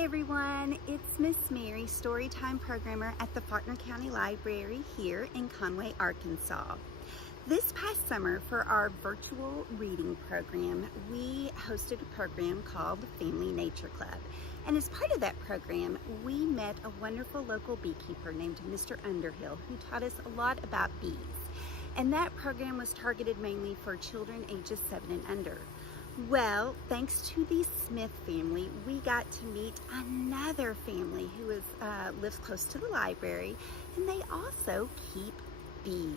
Hi everyone, it's Miss Mary, Storytime Programmer at the Faulkner County Library here in Conway, Arkansas. This past summer for our virtual reading program, we hosted a program called the Family Nature Club. And as part of that program, we met a wonderful local beekeeper named Mr. Underhill who taught us a lot about bees. And that program was targeted mainly for children ages 7 and under. Well, thanks to the Smith family, we got to meet another family who lives close to the library, and they also keep bees.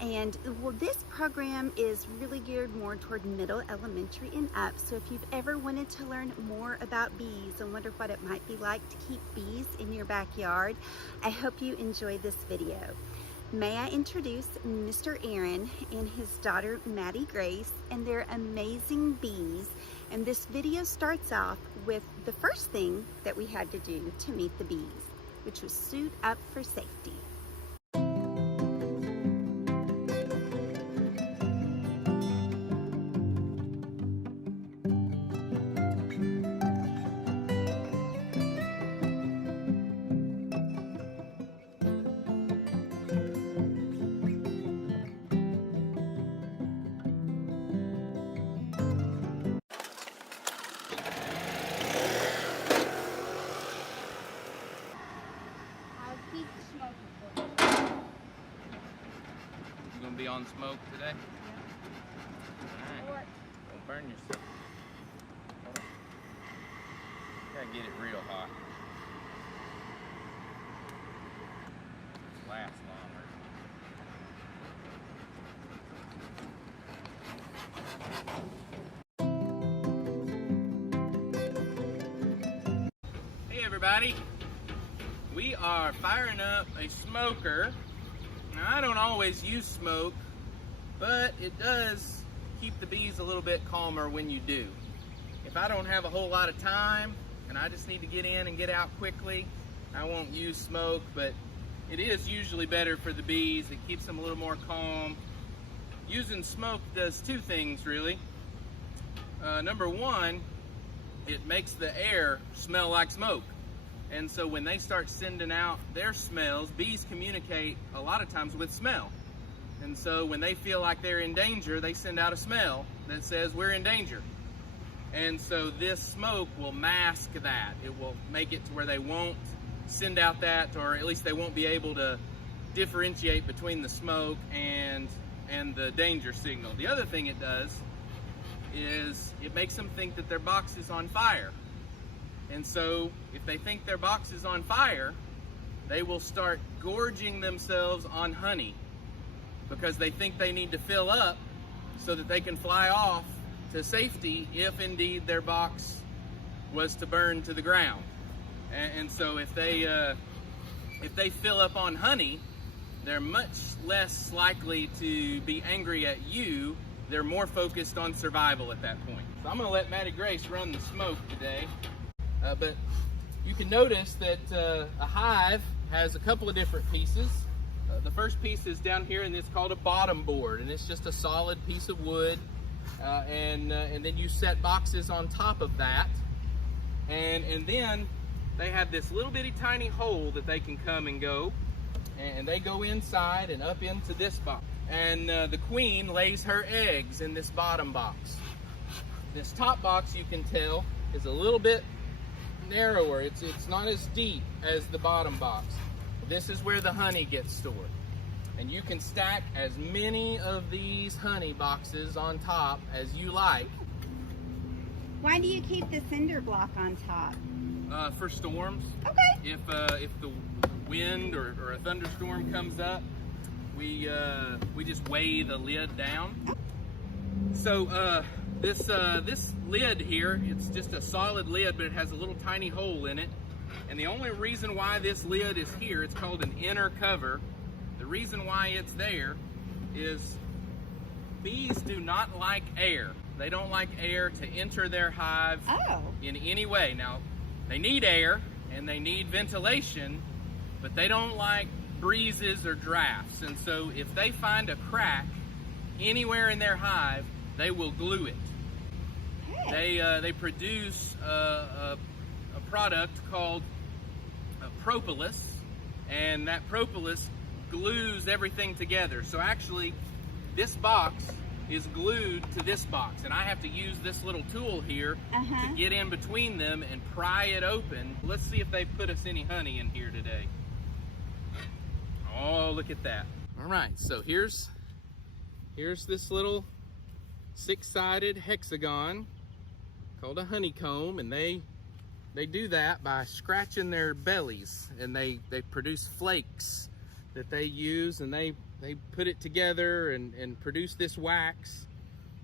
And well, this program is really geared more toward middle elementary and up, so if you've ever wanted to learn more about bees and wonder what it might be like to keep bees in your backyard, I hope you enjoy this video. May I introduce Mr. Aaron and his daughter Maddie Grace and their amazing bees. And this video starts off with the first thing that we had to do to meet the bees, which was suit up for safety. You gonna be on smoke today? Yeah. Alright. Don't burn yourself. Gotta get it real hot. Last longer. Hey everybody. We are firing up a smoker. Now, I don't always use smoke, but it does keep the bees a little bit calmer when you do. If I don't have a whole lot of time and I just need to get in and get out quickly, I won't use smoke, but it is usually better for the bees. It keeps them a little more calm. Using smoke does two things really. Number one, it makes the air smell like smoke. And so when they start sending out their smells, bees communicate a lot of times with smell. And so when they feel like they're in danger, they send out a smell that says we're in danger. And so this smoke will mask that. It will make it to where they won't send out that, or at least they won't be able to differentiate between the smoke and the danger signal. The other thing it does is it makes them think that their box is on fire. And so if they think their box is on fire, they will start gorging themselves on honey because they think they need to fill up so that they can fly off to safety if indeed their box was to burn to the ground. And so if they fill up on honey, they're much less likely to be angry at you. They're more focused on survival at that point. So I'm going to let Maddie Grace run the smoke today. But you can notice that a hive has a couple of different pieces. The first piece is down here, and it's called a bottom board, and it's just a solid piece of wood. And then you set boxes on top of that, and then they have this little bitty tiny hole that they can come and go, and they go inside and up into this box. And the queen lays her eggs in this bottom box. This top box, you can tell, is a little bit narrower. It's not as deep as the bottom box. This is where the honey gets stored, and you can stack as many of these honey boxes on top as you like. Why do you keep the cinder block on top? For storms. Okay. If the wind or a thunderstorm comes up, we just weigh the lid down. So this lid here, it's just a solid lid, but it has a little tiny hole in it. And the only reason why this lid is here, it's called an inner cover. The reason why it's there is bees do not like air. They don't like air to enter their hive in any way. Now, they need air and they need ventilation, but they don't like breezes or drafts. And so if they find a crack anywhere in their hive, they will glue it. They produce a product called propolis, and that propolis glues everything together. So actually, this box is glued to this box, and I have to use this little tool here to get in between them and pry it open. Let's see if they put us any honey in here today. Oh, look at that. All right, so here's this little 6-sided hexagon called a honeycomb, and they do that by scratching their bellies, and they produce flakes that they use, and they put it together and produce this wax,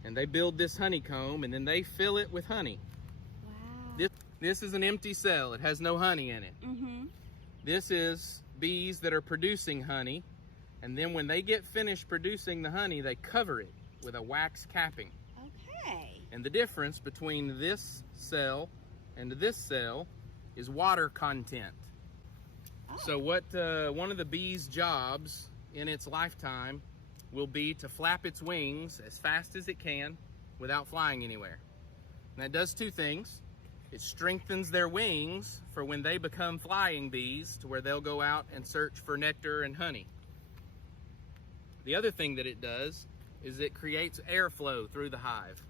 and they build this honeycomb, and then they fill it with honey. Wow. This is an empty cell. It has no honey in it. This is bees that are producing honey, and then when they get finished producing the honey, they cover it with a wax capping. Okay. And the difference between this cell and this cell is water content. Oh. So what one of the bee's jobs in its lifetime will be to flap its wings as fast as it can without flying anywhere. And that does two things. It strengthens their wings for when they become flying bees, to where they'll go out and search for nectar and honey. The other thing that it does is it creates airflow through the hive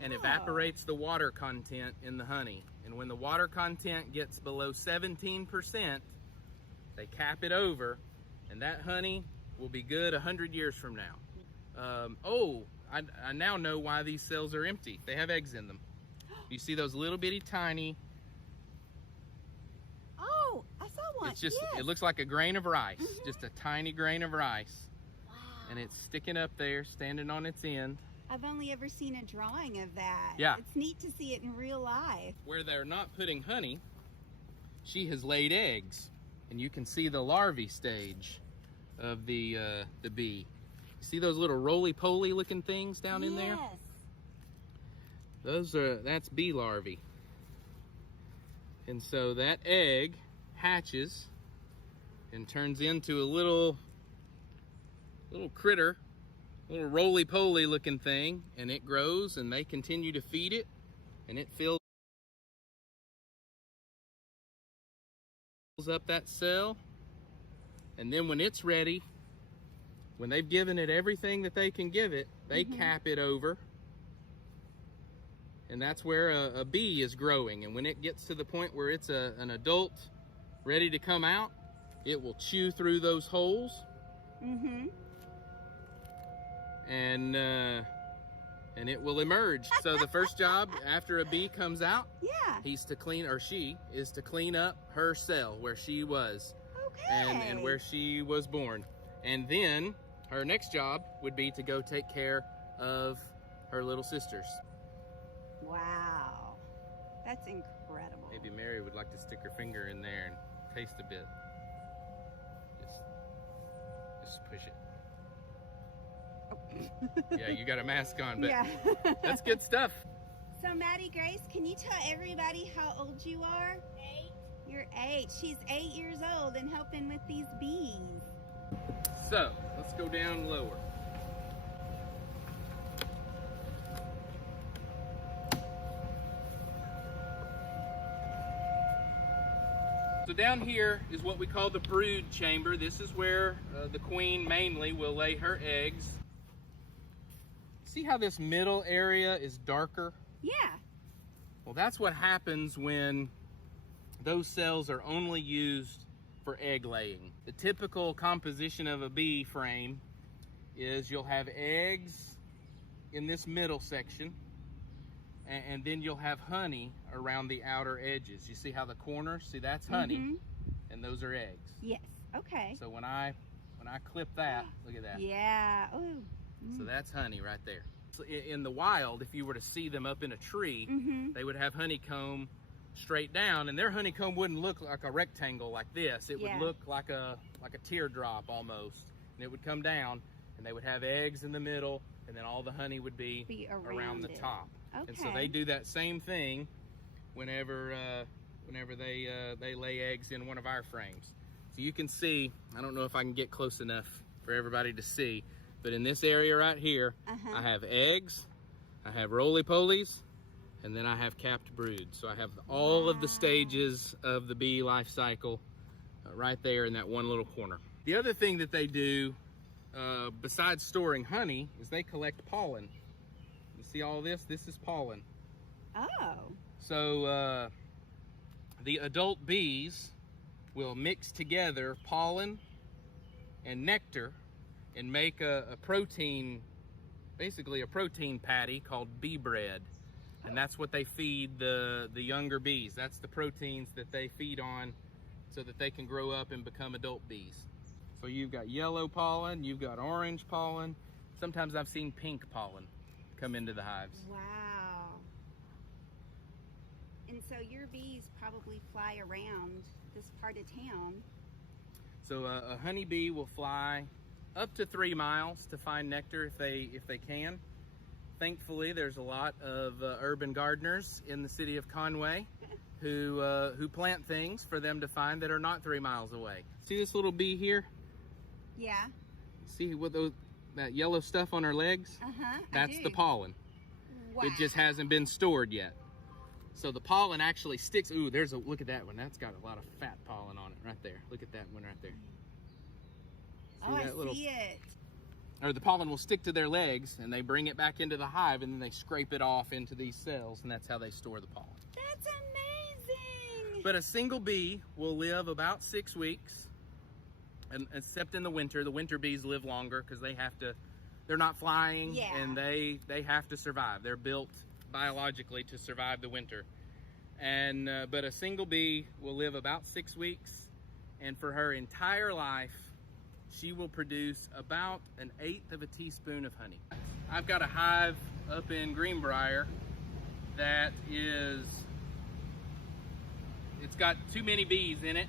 and evaporates the water content in the honey. And when the water content gets below 17%, they cap it over, and that honey will be good 100 years from now. I now know why these cells are empty. They have eggs in them. You see those little bitty tiny... Oh, I saw one. It's just, yes. It looks like a grain of rice, just a tiny grain of rice. Wow. And it's sticking up there, standing on its end. I've only ever seen a drawing of that. Yeah. It's neat to see it in real life. Where they're not putting honey, she has laid eggs. And you can see the larvae stage of the bee. See those little roly-poly looking things down in there? Yes. That's bee larvae. And so that egg hatches and turns into a little critter, little roly-poly looking thing, and it grows, and they continue to feed it, and it fills up that cell. And then when it's ready, when they've given it everything that they can give it, they cap it over, and that's where a bee is growing. And when it gets to the point where it's an adult ready to come out, it will chew through those holes. And it will emerge. So the first job after a bee comes out, he's to clean, or she is to clean up her cell where she was. And where she was born. And then her next job would be to go take care of her little sisters. Wow, that's incredible. Maybe Mary would like to stick her finger in there and taste a bit. Just push it. Yeah, you got a mask on, but that's good stuff. So Maddie Grace, can you tell everybody how old you are? 8. You're 8. She's 8 years old and helping with these bees. So, let's go down lower. So down here is what we call the brood chamber. This is where the queen mainly will lay her eggs. See how this middle area is darker? Yeah. Well, that's what happens when those cells are only used for egg laying. The typical composition of a bee frame is you'll have eggs in this middle section, and then you'll have honey around the outer edges. You see how the corners, see that's honey, and those are eggs. Yes, okay. So when I clip that, look at that. Yeah, ooh. So that's honey right there. So in the wild, if you were to see them up in a tree, they would have honeycomb straight down, and their honeycomb wouldn't look like a rectangle like this. It would look like a teardrop almost, and it would come down, and they would have eggs in the middle, and then all the honey would be around the top. Okay. And so they do that same thing whenever they lay eggs in one of our frames. So you can see, I don't know if I can get close enough for everybody to see, but in this area right here, I have eggs, I have roly-polies, and then I have capped brood. So I have all of the stages of the bee life cycle right there in that one little corner. The other thing that they do, besides storing honey, is they collect pollen. You see all this? This is pollen. Oh. So the adult bees will mix together pollen and nectar and make a protein, basically a protein patty called bee bread. And that's what they feed the younger bees. That's the proteins that they feed on so that they can grow up and become adult bees. So you've got yellow pollen, you've got orange pollen. Sometimes I've seen pink pollen come into the hives. Wow. And so your bees probably fly around this part of town. So a honeybee will fly up to 3 miles to find nectar if they can. Thankfully, there's a lot of urban gardeners in the city of Conway who plant things for them to find that are not 3 miles away. See this little bee here? Yeah. See what that yellow stuff on her legs? Uh-huh. That's the pollen. Wow. It just hasn't been stored yet. So the pollen actually sticks. Ooh, look at that one. That's got a lot of fat pollen on it right there. Look at that one right there. See it. Or the pollen will stick to their legs and they bring it back into the hive and then they scrape it off into these cells, and that's how they store the pollen. That's amazing. But a single bee will live about 6 weeks, and except in the winter. The winter bees live longer because they're not flying, and they have to survive. They're built biologically to survive the winter. And but a single bee will live about 6 weeks, and for her entire life she will produce about 1/8 of a teaspoon of honey. I've got a hive up in Greenbrier that it's got too many bees in it,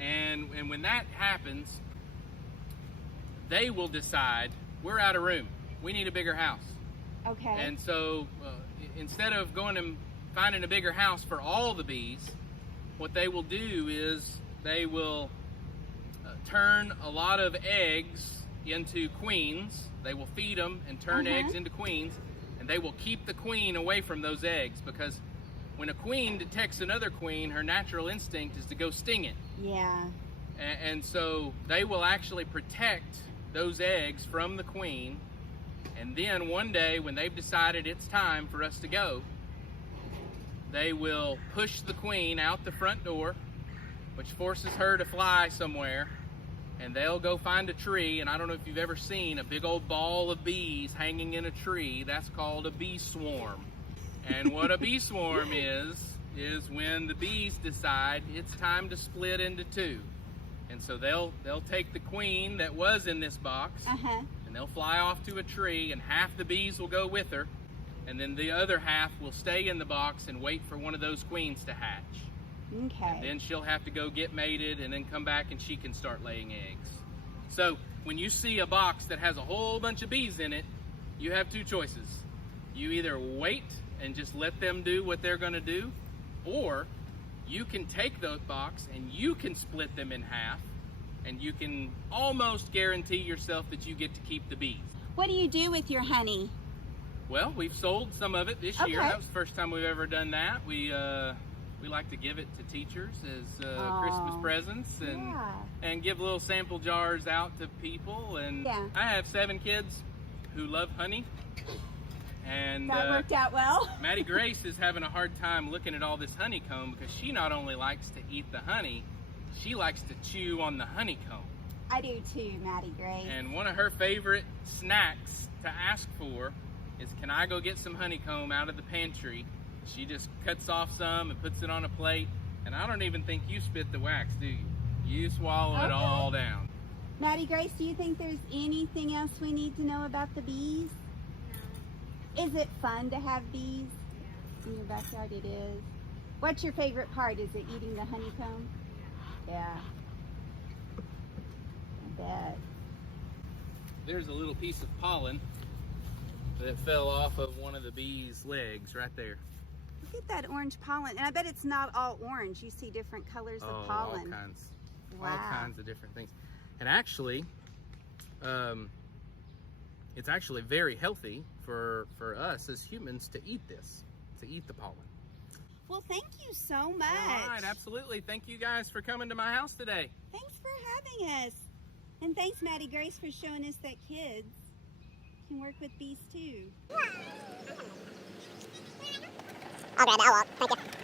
and when that happens, they will decide, we're out of room, we need a bigger house. Okay. And so instead of going and finding a bigger house for all the bees, what they will do is they will turn a lot of eggs into queens. They will feed them and turn eggs into queens, and they will keep the queen away from those eggs, because when a queen detects another queen, her natural instinct is to go sting it. Yeah. And so they will actually protect those eggs from the queen, and then one day when they've decided it's time for us to go, they will push the queen out the front door, which forces her to fly somewhere, and they'll go find a tree. And I don't know if you've ever seen a big old ball of bees hanging in a tree. That's called a bee swarm. And what a bee swarm is when the bees decide it's time to split into two. And so they'll take the queen that was in this box, and they'll fly off to a tree, and half the bees will go with her, and then the other half will stay in the box and wait for one of those queens to hatch. Okay. And then she'll have to go get mated and then come back and she can start laying eggs. So when you see a box that has a whole bunch of bees in it, you have two choices. You either wait and just let them do what they're going to do, or you can take the box and you can split them in half, and you can almost guarantee yourself that you get to keep the bees. What do you do with your honey? Well, we've sold some of it this year. That was the first time we've ever done that. We like to give it to teachers as Christmas presents, and give little sample jars out to people. And I have 7 kids who love honey. And that worked out well. Maddie Grace is having a hard time looking at all this honeycomb, because she not only likes to eat the honey, she likes to chew on the honeycomb. I do too, Maddie Grace. And one of her favorite snacks to ask for is, can I go get some honeycomb out of the pantry? She just cuts off some and puts it on a plate, and I don't even think you spit the wax, do you? You swallow it all down. Maddie Grace, do you think there's anything else we need to know about the bees? No. Is it fun to have bees in your backyard? It is. What's your favorite part? Is it eating the honeycomb? Yeah. I bet. There's a little piece of pollen that fell off of one of the bee's legs right there. Look at that orange pollen. And I bet it's not all orange. You see different colors of pollen. All kinds. Wow. All kinds of different things. And actually, it's actually very healthy for us as humans to eat this. to eat the pollen. Well, thank you so much. All right, absolutely. Thank you guys for coming to my house today. Thanks for having us. And thanks, Maddie Grace, for showing us that kids can work with bees too. I'll grab that walk. Thank you.